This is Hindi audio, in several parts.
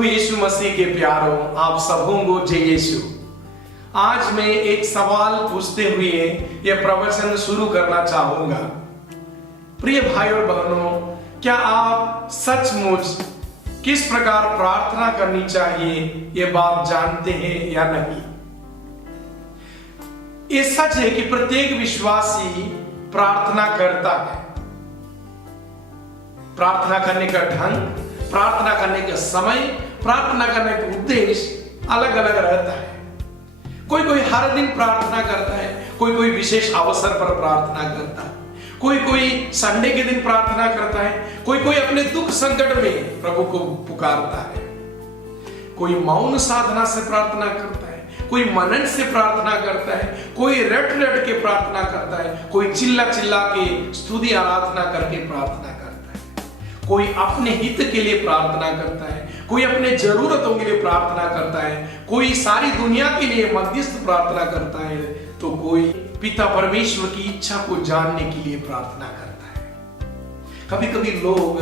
प्रभु यीशु मसीह के प्यारों, आप सबों को जय यीशु। आज मैं एक सवाल पूछते हुए यह प्रवचन शुरू करना चाहूंगा। प्रिय भाई और बहनों, क्या आप सचमुच किस प्रकार प्रार्थना करनी चाहिए यह बात जानते हैं या नहीं? ये सच है कि प्रत्येक विश्वासी प्रार्थना करता है। प्रार्थना करने का ढंग, प्रार्थना करने का समय, प्रार्थना करने का उद्देश्य अलग अलग रहता है। कोई कोई हर दिन प्रार्थना करता है, कोई कोई विशेष अवसर पर प्रार्थना करता है, कोई कोई संडे के दिन प्रार्थना करता है, कोई कोई अपने दुख संकट में प्रभु को पुकारता है, कोई मौन साधना से प्रार्थना करता है, कोई मनन से प्रार्थना करता है, कोई रट रट के प्रार्थना करता है, कोई चिल्ला चिल्ला के स्तुति आराधना करके प्रार्थना करता है, कोई अपने हित के लिए प्रार्थना करता है, कोई अपने जरूरतों के लिए प्रार्थना करता है, कोई सारी दुनिया के लिए मध्यस्थ प्रार्थना करता है, तो कोई पिता परमेश्वर की इच्छा को जानने के लिए प्रार्थना करता है। कभी कभी लोग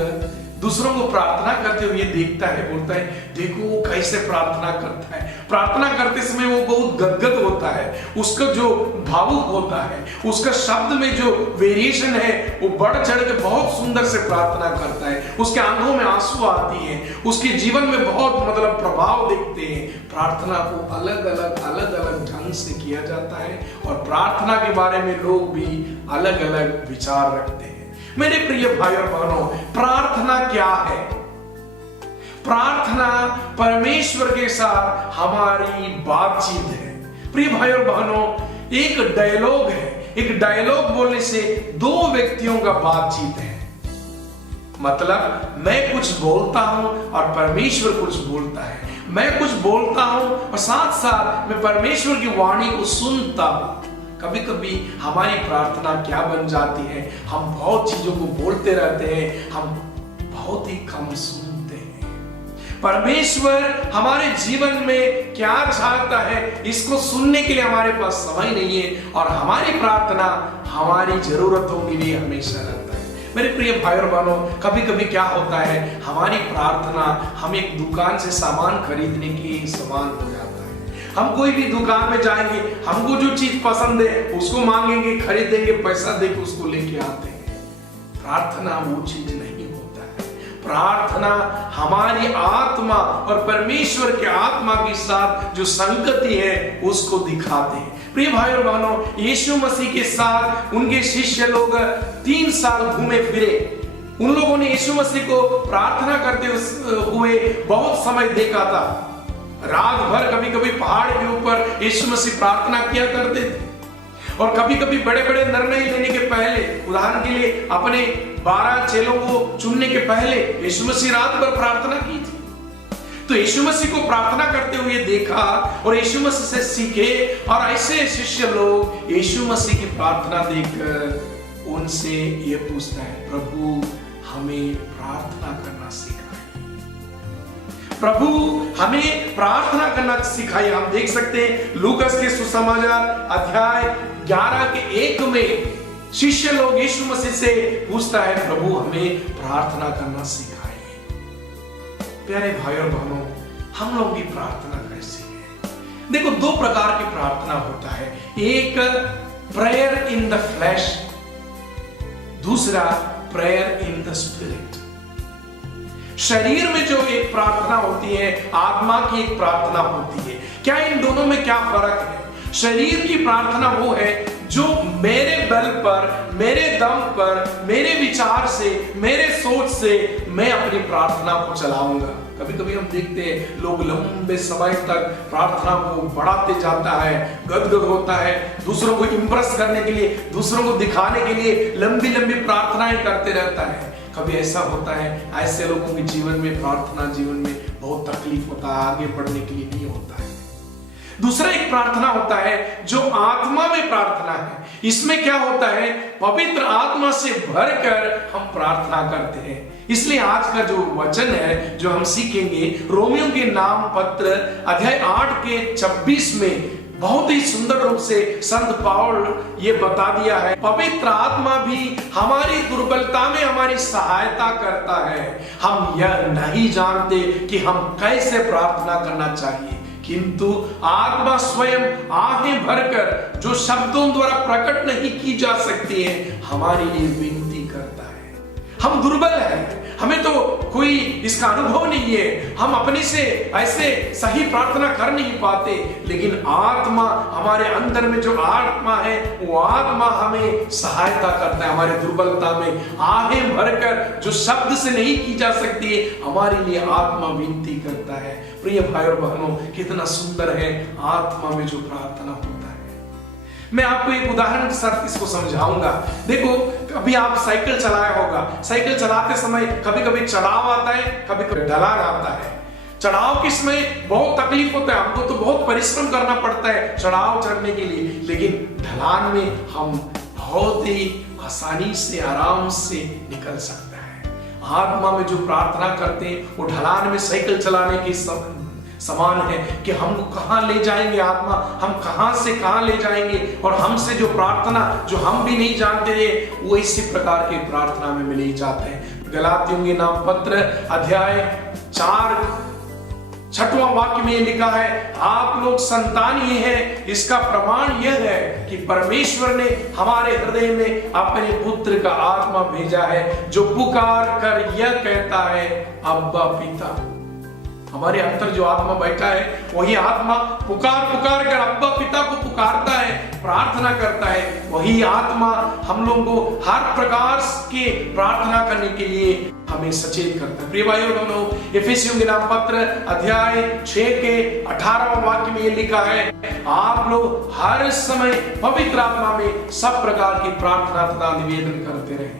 दूसरों को प्रार्थना करते हुए देखता है, बोलता है देखो वो कैसे प्रार्थना करता है। प्रार्थना करते समय वो बहुत गदगद होता है, उसका जो भावुक होता है, उसका शब्द में जो वेरिएशन है वो बढ़ चढ़ के बहुत सुंदर से प्रार्थना करता है, उसके आंखों में आंसू आती है, उसके जीवन में बहुत प्रभाव देखते हैं। प्रार्थना को अलग अलग ढंग से किया जाता है और प्रार्थना के बारे में लोग भी अलग अलग विचार रखते हैं। मेरे प्रिय भाई और बहनों, प्रार्थना क्या है? प्रार्थना परमेश्वर के साथ हमारी बातचीत है। प्रिय भाई और बहनों, एक डायलॉग है। एक डायलॉग बोलने से दो व्यक्तियों का बातचीत है। मतलब मैं कुछ बोलता हूं और परमेश्वर कुछ बोलता है, मैं कुछ बोलता हूं और साथ साथ मैं परमेश्वर की वाणी को सुनता हूं। कभी कभी हमारी प्रार्थना क्या बन जाती है, हम बहुत चीजों को बोलते रहते हैं, हम बहुत ही कम सुनते हैं। परमेश्वर हमारे जीवन में क्या चाहता है इसको सुनने के लिए हमारे पास समय नहीं है और हमारी प्रार्थना हमारी जरूरतों के लिए हमेशा रहता है। मेरे प्रिय भाई और बहनों, कभी कभी क्या होता है, हमारी प्रार्थना हम एक दुकान से सामान खरीदने के समान हो जाता है। हम कोई भी दुकान में जाएंगे, हमको जो चीज पसंद है उसको मांगेंगे, खरीदेंगे, पैसा देके उसको लेके आते हैं। प्रार्थना वो चीज नहीं होता है। प्रार्थना हमारी आत्मा और परमेश्वर के आत्मा के साथ जो संगति है उसको दिखाते हैं। प्रिय भाई और बहनों, यीशु मसीह के साथ उनके शिष्य लोग 3 साल घूमे फिरे। उन लोगों ने यीशु मसीह को प्रार्थना करते हुए बहुत समय देखा था। रात भर कभी कभी पहाड़ के ऊपर यीशु मसीह प्रार्थना किया करते थे और कभी कभी बड़े बड़े निर्णय लेने के पहले, उदाहरण के लिए अपने 12 चेलों को चुनने के पहले यीशु मसीह रात भर प्रार्थना की थी। तो यीशु मसीह को प्रार्थना करते हुए देखा और यीशु मसीह से सीखे और ऐसे शिष्य लोग यीशु मसीह की प्रार्थना देखकर उनसे ये पूछता है, प्रभु हमें प्रार्थना करना सिखाइए, प्रभु हमें प्रार्थना करना सिखाइए। हम देख सकते हैं लूकास के सुसमाचार अध्याय 11 के 1 में शिष्य लोग यीशु मसीह से पूछता है, प्रभु हमें प्रार्थना करना सिखाइए। प्यारे भाई और बहनों, हम लोग भी प्रार्थना कैसे है? देखो, 2 प्रकार की प्रार्थना होता है। एक प्रेयर इन द फ्लैश, दूसरा प्रेयर इन द स्पिरिट। शरीर में जो एक प्रार्थना होती है, आत्मा की एक प्रार्थना होती है। क्या इन दोनों में क्या फर्क है? शरीर की प्रार्थना वो है जो मेरे बल पर, मेरे दम पर, मेरे विचार से, मेरे सोच से मैं अपनी प्रार्थना को चलाऊंगा। कभी कभी हम देखते हैं लोग लंबे समय तक प्रार्थना को बढ़ाते जाता है, गदगद होता है, दूसरों को इंप्रेस करने के लिए, दूसरों को दिखाने के लिए लंबी लंबी प्रार्थनाएं करते रहता है। कभी ऐसा होता है, ऐसे लोगों के जीवन में प्रार्थना जीवन में बहुत तकलीफ होता है, आगे बढ़ने के लिए नहीं होता है। दूसरा एक प्रार्थना होता है जो आत्मा में प्रार्थना है। इसमें क्या होता है, पवित्र आत्मा से भरकर हम प्रार्थना करते हैं। इसलिए आज का जो वचन है जो हम सीखेंगे, रोमियो के नाम पत्र अध्याय 8 के 26 में बहुत ही सुंदर रूप से संत पौल ये बता दिया है, पवित्र आत्मा भी हमारी दुर्बलता में हमारी सहायता करता है। हम यह नहीं जानते कि हम कैसे प्रार्थना करना चाहिए, किंतु आत्मा स्वयं आहें भरकर जो शब्दों द्वारा प्रकट नहीं की जा सकती है, हमारे लिए विनती करता है। हम दुर्बल हैं, हमें तो कोई इसका अनुभव नहीं है, हम अपने से ऐसे सही प्रार्थना कर नहीं पाते, लेकिन आत्मा हमारे अंदर में जो आत्मा है वो आत्मा हमें सहायता करता है। हमारे दुर्बलता में आहें भरकर जो शब्द से नहीं की जा सकती है, हमारे लिए आत्मा विनती करता है। प्रिय भाई और बहनों, कितना सुंदर है आत्मा में जो प्रार्थना होता है। मैं आपको एक उदाहरण के साथ इसको समझाऊंगा। देखो, कभी आप साइकिल चलाया होगा, साइकिल चलाते समय कभी कभी चढ़ाव आता है, कभी कभी ढलान आता है। चढ़ाव के समय बहुत तकलीफ होता है, हमको तो बहुत परिश्रम करना पड़ता है चढ़ाव चढ़ने के लिए, लेकिन ढलान में हम बहुत ही आसानी से आराम से निकल सकते हैं। आत्मा में जो प्रार्थना करते हैं वो ढलान में साइकिल चलाने के समान है कि हमको कहां ले जाएंगे आत्मा, हम कहां से कहां ले जाएंगे, और हमसे जो प्रार्थना जो हम भी नहीं जानते थे वो इसी प्रकार की प्रार्थना में मिले जाते हैं। गलातियों के नाम पत्र अध्याय 4 6वां वाक्य में लिखा है, आप लोग संतान ही हैं, इसका प्रमाण यह है कि परमेश्वर ने हमारे हृदय में अपने पुत्र का आत्मा भेजा है, जो पुकार कर यह कहता है, अब्बा पिता। हमारे अंदर जो आत्मा बैठा है वही आत्मा पुकार पुकार कर अब्बा पिता को पुकारता है, प्रार्थना करता है। वही आत्मा हम लोगों को हर प्रकार के प्रार्थना करने के लिए हमें सचेत करता है। प्रिय भाइयों बहनों, इफिसियों के नाम पत्र अध्याय 6 के 18वां वाक्य में ये लिखा है, आप लोग हर समय पवित्र आत्मा में सब प्रकार की प्रार्थना तथा निवेदन करते रहे।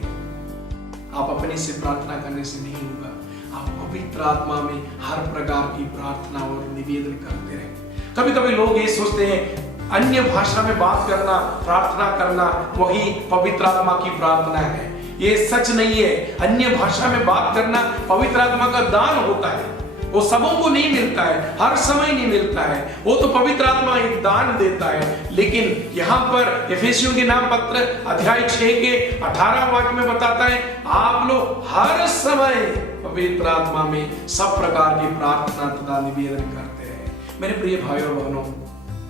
आप अपने से प्रार्थना करने से नहीं होगा, आप पवित्र आत्मा में हर प्रकार की प्रार्थना और निवेदन करते रहे। कभी कभी लोग ये सोचते हैं अन्य भाषा में बात करना, प्रार्थना करना वही पवित्र आत्मा की प्रार्थना है। ये सच नहीं है। अन्य भाषा में बात करना पवित्र आत्मा का दान होता है, वो सबों को नहीं मिलता है, हर समय नहीं मिलता है, वो तो पवित्र आत्मा एक दान देता है। लेकिन यहाँ पर इफिसियों के नाम पत्र अध्याय 6 के 18 वाक्य में बताता है, आप लोग हर समय पवित्र आत्मा में सब प्रकार की प्रार्थना तथा निवेदन करते हैं। मेरे प्रिय भाइयों और बहनों,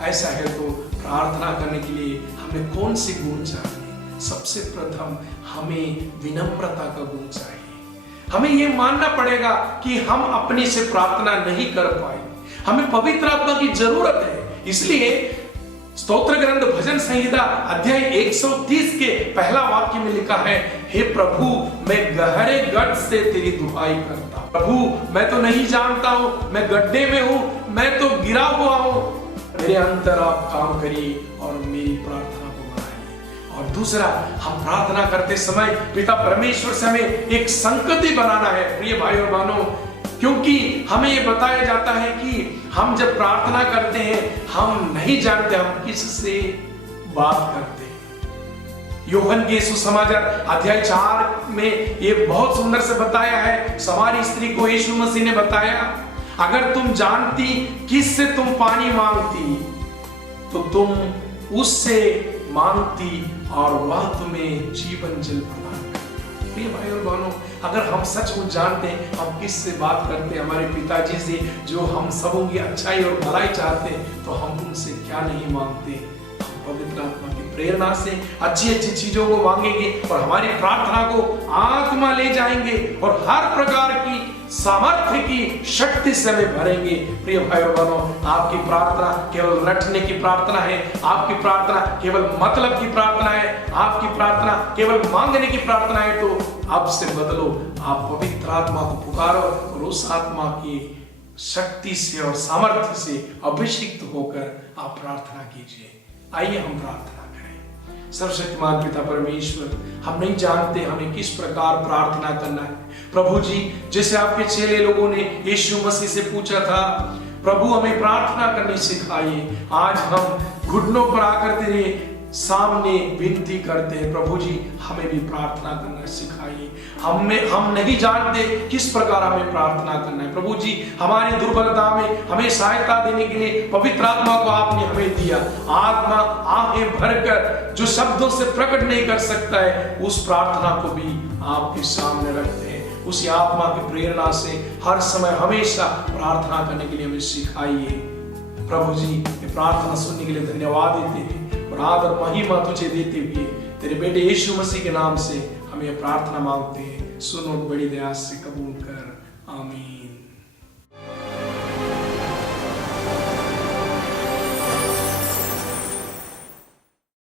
ऐसा है तो प्रार्थना करने के लिए हमें कौन सी गुण चाहिए? सबसे प्रथम हमें विनम्रता का गुण चाहिए। हमें यह मानना पड़ेगा कि हम अपने से प्रार्थना नहीं कर पाए, हमें पवित्र आत्मा की जरूरत है। इसलिए स्तोत्र ग्रंथ भजन संहिता अध्याय 130 के पहला वाक्य में लिखा है, हे प्रभु मैं गहरे गड्ढे से तेरी दुहाई करता हूं। प्रभु मैं तो नहीं जानता हूं, मैं गड्ढे में हूं, मैं तो गिरा हुआ हूं, मेरे अंदर आप काम करिए और मेरी प्रार्थना को बढ़ाइए। और दूसरा, हम प्रार्थना करते समय पिता परमेश्वर से हमें एक संगति बनाना है। प्रिय भाई और बहनों, क्योंकि हमें ये बताया जाता है कि हम जब प्रार्थना करते हैं हम नहीं जानते हम किससे बात करते हैं। यूहन्ना के सुसमाचार अध्याय 4 में ये बहुत सुंदर से बताया है। समारी स्त्री को यीशु मसीह ने बताया, अगर तुम जानती किससे तुम पानी मांगती तो तुम उससे मांगती और वह तुम्हें जीवन जल प्रदान करती। प्रिय भाई और बहनों, अगर हम सचमुच जानते हैं हम किससे बात करते हैं, हमारे पिताजी से जो हम सबों की अच्छाई और भलाई चाहते हैं, तो हम उनसे क्या नहीं मांगते। हम पवित्र आत्मा की प्रेरणा से अच्छी अच्छी चीजों को मांगेंगे और हमारी प्रार्थना को आत्मा ले जाएंगे और हर प्रकार की सामर्थ्य की शक्ति से हमें भरेंगे। प्रिय भाई और बहनों, आपकी प्रार्थना केवल रटने की प्रार्थना है, आपकी प्रार्थना केवल मतलब की प्रार्थना है, आपकी प्रार्थना केवल मांगने की प्रार्थना है, तो अब से बदलो, आप पवित्र आत्मा को पुकारो और उस आत्मा की शक्ति से और सामर्थ्य से अभिषिक्त होकर आप प्रार्थना कीजिए। आइए हम प्रार्थना करें। सर्वशक्तिमान पिता परमेश्वर, हम नहीं जानते हमें किस प्रकार प्रार्थना करना है। प्रभु जी, जैसे आपके चेले लोगों ने यीशु मसीह से पूछा था, प्रभु हमें प्रार्थना करनी सिखाइए, आज हम घुटनों पर आकर तेरे सामने विनती करते हैं, प्रभु जी हमें भी प्रार्थना करना सिखाइए। हम नहीं जानते किस प्रकार हमें प्रार्थना करना है। प्रभु जी हमारी दुर्बलता में हमें सहायता देने के लिए पवित्र आत्मा को आपने हमें दिया। आत्मा आंखें भरकर जो शब्दों से प्रकट नहीं कर सकता है, उस प्रार्थना को भी आपके सामने रखते हैं। उसी आत्मा की प्रेरणा से हर समय हमेशा प्रार्थना करने के लिए हमें सिखाइए। प्रभु जी ये प्रार्थना सुनने के लिए धन्यवाद देते हैं और आदर महिमा तुझे देते हुए तेरे बेटे यीशु मसीह के नाम से हम ये प्रार्थना मांगते हैं। सुनो बड़ी दया से कबूल कर, आमीन।